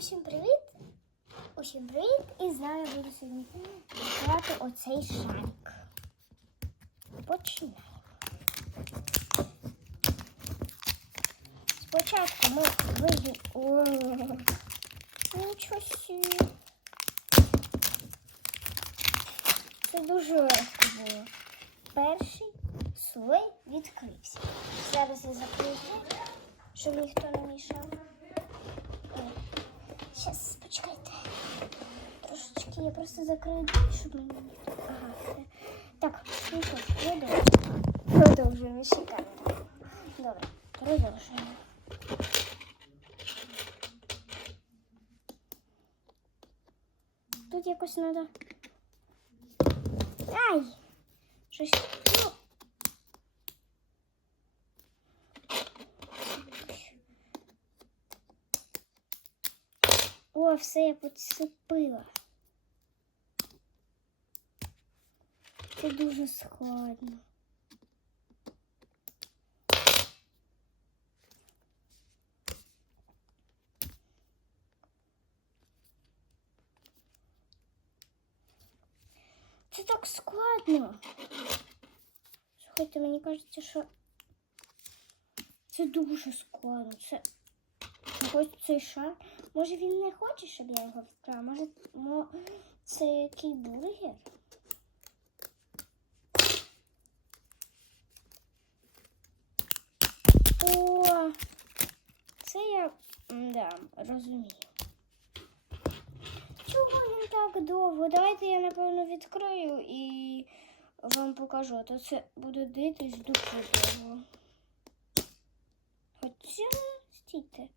Усім привіт! Усім привіт! І знаю, буду сьогодні грати оцей шарик. Починаємо. Спочатку ми вийдемо. Нічого собі. Це дуже легко було. Перший слой відкрився. Зараз я закрию, щоб ніхто не мішав. Сейчас, почекайте. Трошечки я просто закрию двері, щоб мені ніхто. Ага, все. Так, ну що, продовжуємо. Продовжуємо ще камеру. Добре, продовжуємо. Тут якось треба. Ай! Щось. Ну. О, все я підсипила. Це дуже складно. Це так складно. Слухайте, мені кажеться, що це дуже складно. Це ось цей шар. Може він не хоче, щоб я його відкрила? Може, мо... це який бургер? О, це я да, розумію. Чого він так довго? Давайте я, напевно, відкрию і вам покажу, то це буде дитись дуже довго. Хоча, стійте.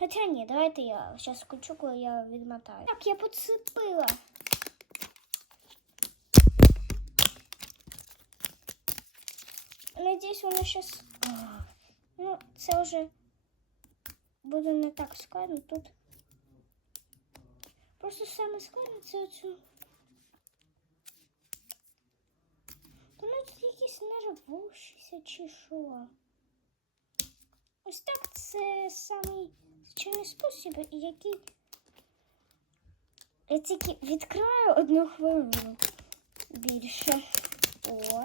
Хоча ні, давайте я зараз включу, коли я відмотаю. Так, я підсипила. Надіюсь, воно зараз. Ну, це вже буде не так складно тут. Просто саме складно це оцю. Воно тут якісь нервущіся чи що. Ось так це самий звичайний спосіб, який я тільки відкриваю одну хвилину більше. О.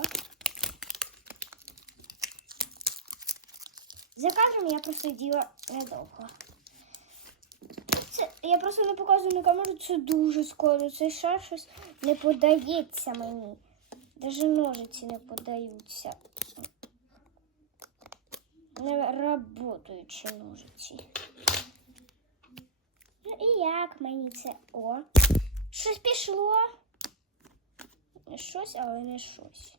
За кадром я просто діла недовго. Це, я просто не показую на камеру, це дуже скоро. Цей шар щось не подається мені. Навіть ножиці не подаються. Не работаючі ножиці. Ну і як мені це? О! Щось пішло. Щось, але не щось.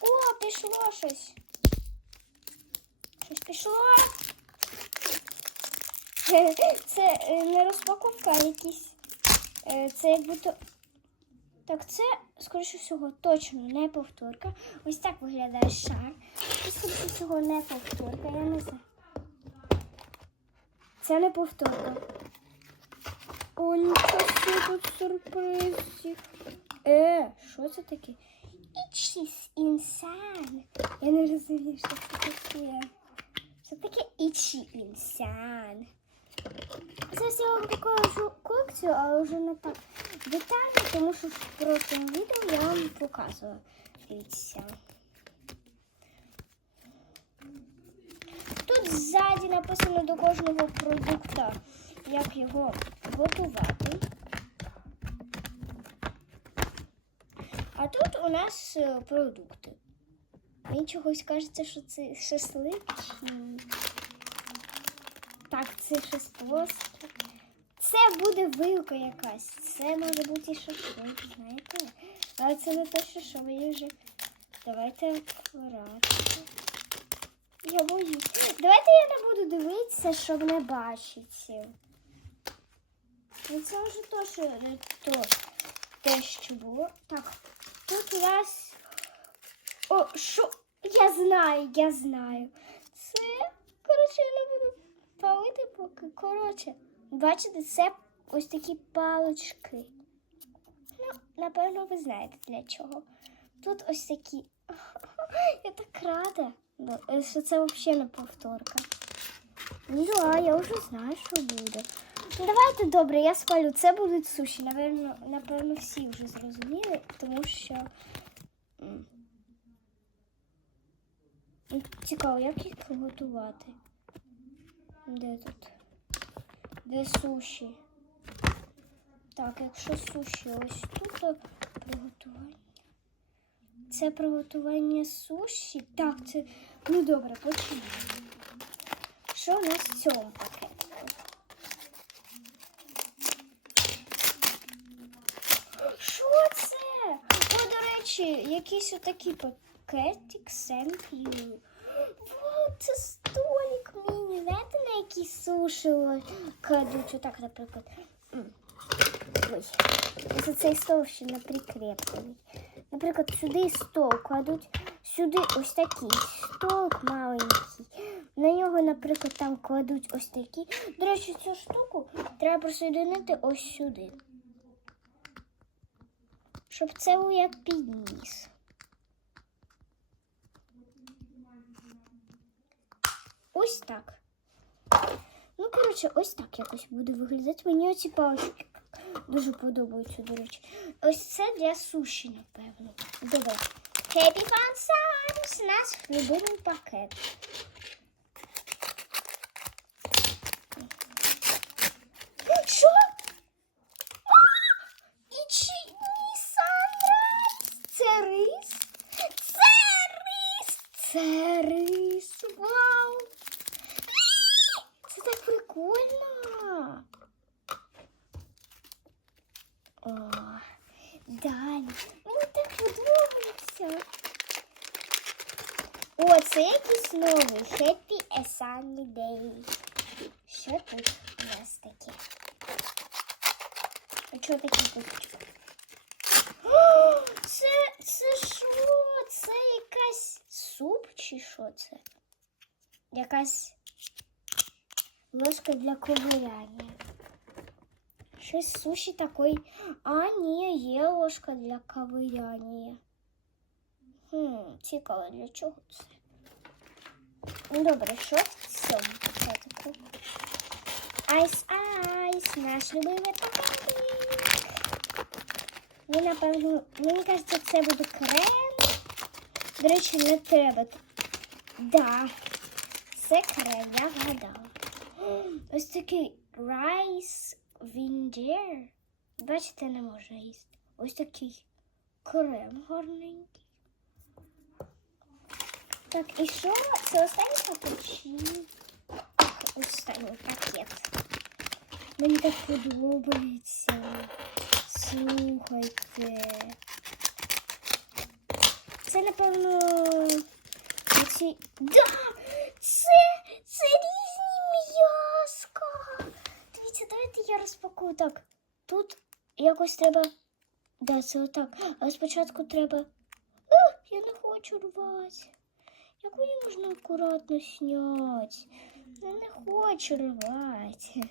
О, пішло щось. Щось пішло. Це е, не розпаковка, якісь. е, Це як будто. Так, це, скоріше всього, точно не повторка. Ось так виглядає шар. І, скоріше всього, не повторка, я не знаю. Це не повторка. О, нічого тут сюрпризів. Е, що це таке? Ічіс інсан. Я не розумію, що це таке. Що таке ічі інсан? Зараз я вам покажу колекцію, але вже не так детально, тому що в прошлому відео я вам показувала. Дивіться. Тут ззаді написано до кожного продукту, як його готувати. А тут у нас е, продукти. Мені чогось кажеться, що це шашлик. Так, це щось плоске. Це буде вилка якась. Це може бути і шашлик, знаєте? Але це не те, що що мені вже. Давайте акуратно. Я боюсь. Давайте я не буду дивитися, щоб не бачити. Ну це вже то, що то те, що було. Так, тут у нас. О, що? Я знаю, я знаю. Це, коротше, я не буду палити поки. Коротше, бачите, це ось такі палички. Ну, напевно, ви знаєте для чого. Тут ось такі. Я так рада, ну, що це взагалі не повторка. Ну да, я вже знаю, що буде. Ну давайте добре, я спалю. Це будуть суші. Напевно, напевно, всі вже зрозуміли, тому що. ну, Цікаво, як їх приготувати? Де тут? Де суші? Так, якщо суші ось тут то приготування. Це приготування суші. Так, це. Ну добре, почнемо. Що у нас в цьому пакетику? Що це? О, до речі, якийсь отакий пакетик you. О, це столик. Знаєте, на який суші кладуть? Отак, наприклад. Ой, ось цей стол ще не прикреплений. Наприклад, сюди стол кладуть, сюди ось такий столик маленький. На нього, наприклад, там кладуть ось такі. До речі, цю штуку треба присоединити ось сюди. Щоб це як підніс. Ось так. Коротше, ось так якось буде виглядати. Мені оці палички дуже подобаються, до речі. Ось це для суші, напевно. Давай. Happy Fun У Наш любимий пакет. Що? А! І чи ні, Сандра? Це рис? Це рис! Це рис! Вау! Це так прикольно! О, Далі. Мені так подобається. О, це якийсь новий Happy a Sunny Day. Що тут у нас таке? А чого такі тут? О, Це, це що? Це якась суп чи що це? Якась ложка для ковиряння. Щось суші такої. А, ні, є ложка для ковиряння. Хм, цікаво, для чого це? Ну, добре, що в цьому пакетику? Айс айс, наш любимий пакетик. Ну, напевно, мені кажеться, це буде крем. До речі, не треба. Да, це крем, я вгадала. Ось такий райс віндер. Бачите, не можна їсти. Ось такий крем гарненький. Так, і що? Це останній пакет останній пакет. Мені так подобається. Слухайте. Це, напевно, оці... Да! Це, це м'яска. Дивіться, давайте я розпакую так. Тут якось треба. Да, це отак. Але спочатку треба. А, я не хочу рвати. Як мені можна акуратно зняти? Я не хочу рвати.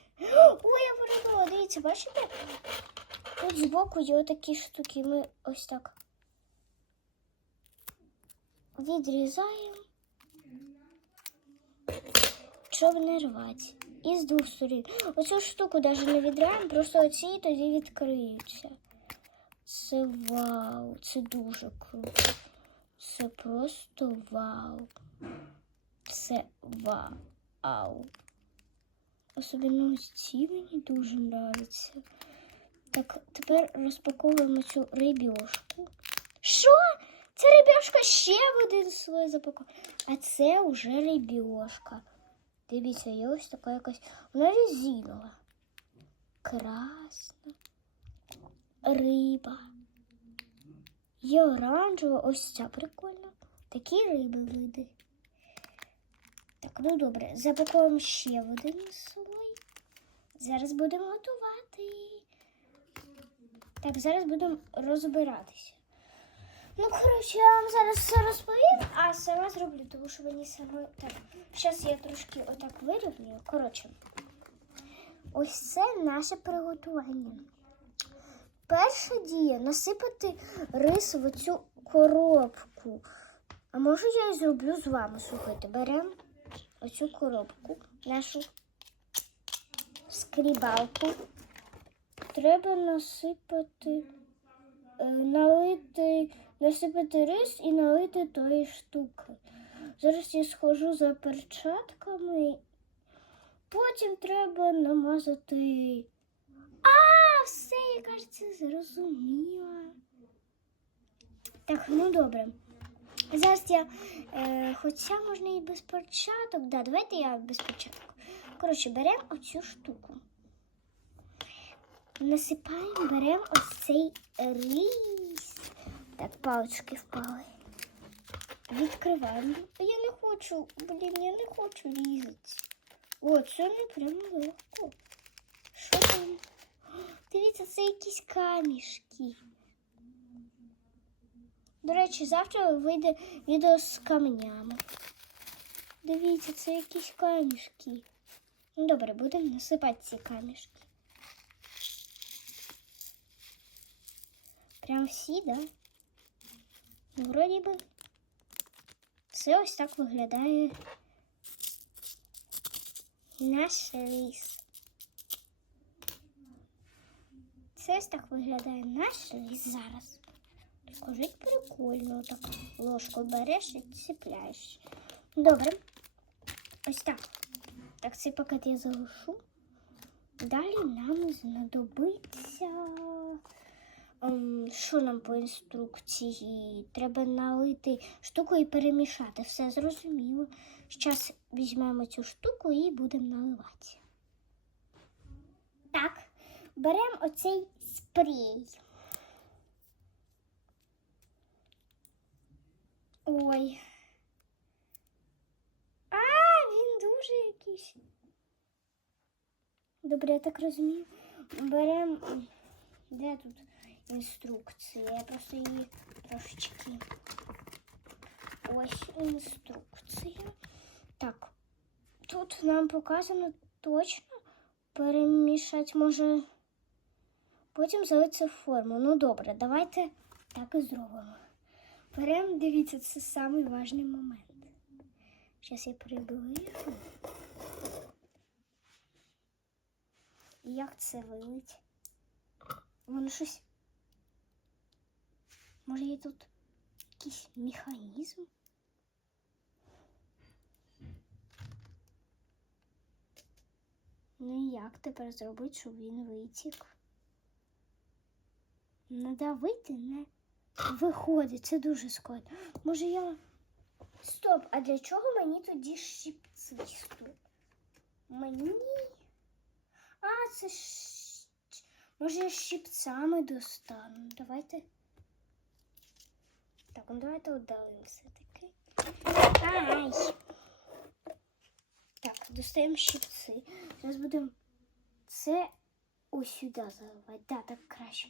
Ой, я вирвала, дивіться, бачите? Тут збоку є такі штуки. Ми ось так відрізаємо, щоб не рвати. І з двох сторін. Оцю штуку навіть не відряємо, просто оці тоді відкриються. Це вау, це дуже круто. Це просто вау. Це вау. Особливо ці мені дуже подобаються. Так, тепер розпаковуємо цю рибьошку. Що? Це рибьошка ще в один слой запакувала. А це вже рибьошка. Дивіться, є ось така якась. Вона резинова. Красна. Риба. Є оранжева, ось ця прикольна. Такі риби види. Так, ну добре, запакуємо ще один слой. Зараз будемо готувати. Так, зараз будемо розбиратися. Ну, коротше, я вам зараз все розповім, а сама зроблю, тому що мені саме так. Зараз я трошки отак вирівнюю. Коротше, ось це наше приготування. Перша дія насипати рис в цю коробку. А може я і зроблю з вами. Слухайте, беремо оцю коробку, нашу скрібалку. Треба насипати, е, налити, насипати рис і налити тої штуки. Зараз я схожу за перчатками. Потім треба намазати. А, все, я кажеться, зрозуміла. Так, ну добре. Зараз я, е, хоча можна і без перчаток. Да, давайте я без перчаток. Коротше, беремо оцю штуку. Насипаємо, беремо ось цей рис. Так, палички впали. Відкриваємо. Я не хочу, блін, я не хочу різати. О, це не прямо легко. Що там? Дивіться, це якісь камішки. До речі, завтра вийде відео з камнями. Дивіться, це якісь камішки. Ну, добре, будемо насипати ці камішки. Прям всі, да? Ну, вроді би. Все ось так виглядає наш рис. Це ось так виглядає наш рис зараз. Скажіть прикольно, так ложку береш і ціпляєш. Добре. Ось так. Так, цей пакет я залишу. Далі нам знадобиться. Ем, Що нам по інструкції? Треба налити штуку і перемішати. Все зрозуміло. Зараз візьмемо цю штуку і будемо наливати. Так, беремо оцей спрей. Ой. А, він дуже якийсь. Добре, я так розумію. Беремо. Де тут інструкція? Я просто її трошечки. Ось інструкція. Так. Тут нам показано точно перемішати може. Потім залиться в форму. Ну добре, давайте так і зробимо. Беремо, дивіться, це важний момент. Зараз я приближу. Як це вилить? Воно щось. Може є тут якийсь механізм? Ну і як тепер зробити, щоб він витік? Надавити не виходить, це дуже складно. Може я. Стоп, а для чого мені тоді? Стоп. Мені. А, це ж. Може я щипцями достану. Давайте. Так, ну давайте удалимо все-таки. Ай! Так, достаємо щипці. Зараз будемо це ось сюди заливати. Да, так краще.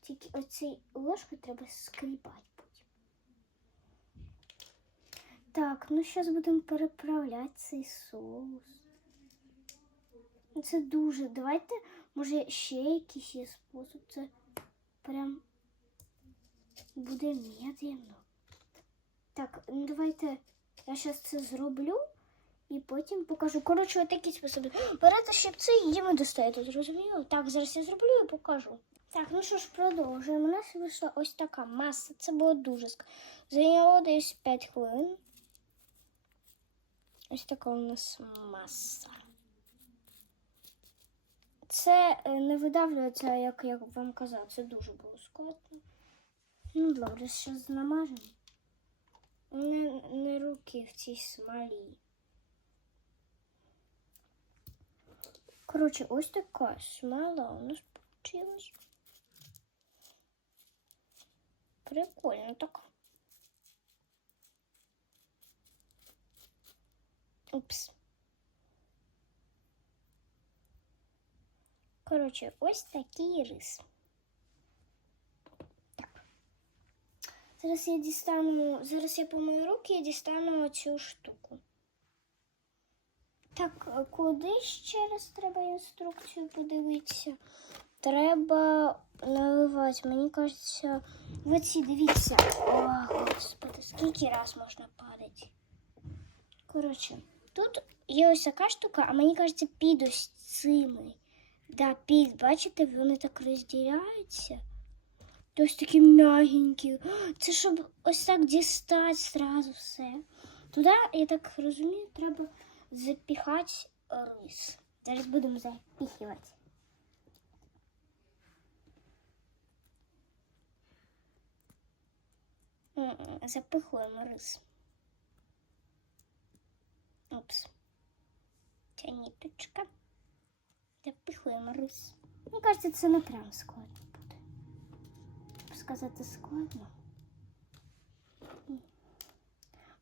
Тільки оцей ложкою треба скріпати потім. Так, ну зараз будемо переправляти цей соус. Ну, Це дуже. Давайте, може, ще якийсь є спосіб. Це прям буде медленно. Так, ну давайте я зараз це зроблю і потім покажу. Коротше, отакі способи. Берете щипці і їдемо достаєте, зрозуміло? Так, зараз я зроблю і покажу. Так, ну що ж, продовжуємо. У нас вийшла ось така маса. Це було дуже Зайняло десь 5 хвилин. Ось така у нас маса. Це е, не видавлюється, як я вам казав, це дуже було складно. Ну, добре, зараз намажемо. Не, не руки в цій смолі. Коротше, ось така смола у нас получилась. Прикольно так. Упс. Коротше, ось такий рис. Зараз я дістану, зараз я помию руки і дістану цю штуку. Так, куди ще раз треба інструкцію подивитися? Треба наливати, мені кажеться, в оці, дивіться. О, господи, скільки раз можна падати. Коротше, Тут є ось така штука, а мені кажеться, під ось цими. Да, під, бачите, вони так розділяються. То ось такі м'ягенькі. Це щоб ось так дістати зразу все. Туди, я так розумію, треба запіхати рис. Зараз будемо запіхувати. Запихуємо рис. Упс. Ця ніточка. Запихуємо рис. Мені кажеться, це не прям складно Сказати складно.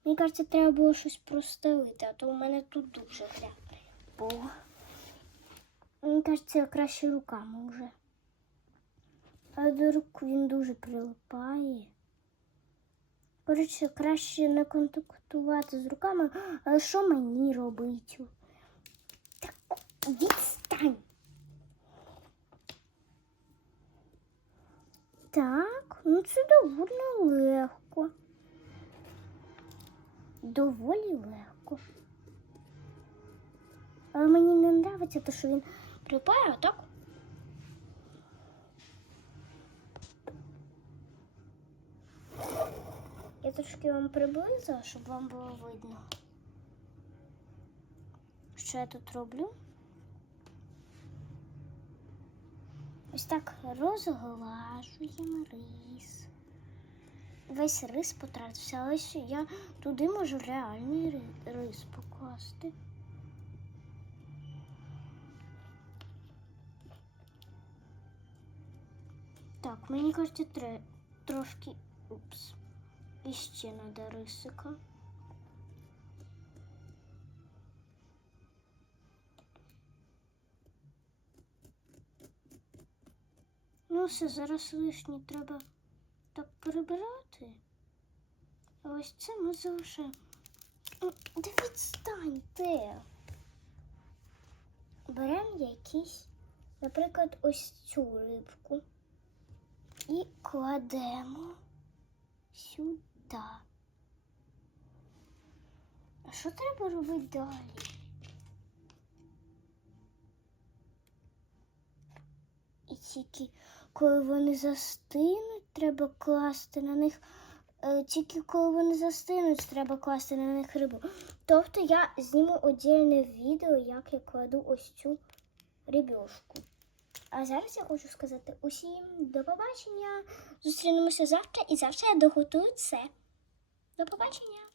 Мені кажеться, треба було щось простелити, а то у мене тут дуже грязно. Мені кажеться, краще руками вже. А до рук він дуже прилипає. Коротше, краще не контактувати з руками, але що мені робити? Так, відстань. Так, ну це доволі легко. Доволі легко. Але мені не подобається, те, що він припає, а так. Я трошки вам приблизила, щоб вам було видно. Що я тут роблю? Ось так розглажуємо рис. Весь рис потратився, але я туди можу реальний рис покласти. Так, мені тре- трошки. Упс. І ще треба рисика. Ну все, зараз лишнє треба так прибирати. Ось це ми залишаємо. Да відстаньте. Беремо якісь, наприклад, ось цю рибку і кладемо сюди. А що треба робити далі? І тільки коли вони застинуть, треба класти на них. е, Тільки коли вони застинуть, треба класти на них рибу. Тобто я зніму окреме відео, як я кладу ось цю рибьошку. А зараз я хочу сказати усім до побачення. Зустрінемося завтра і завтра я доготую це. До побачення!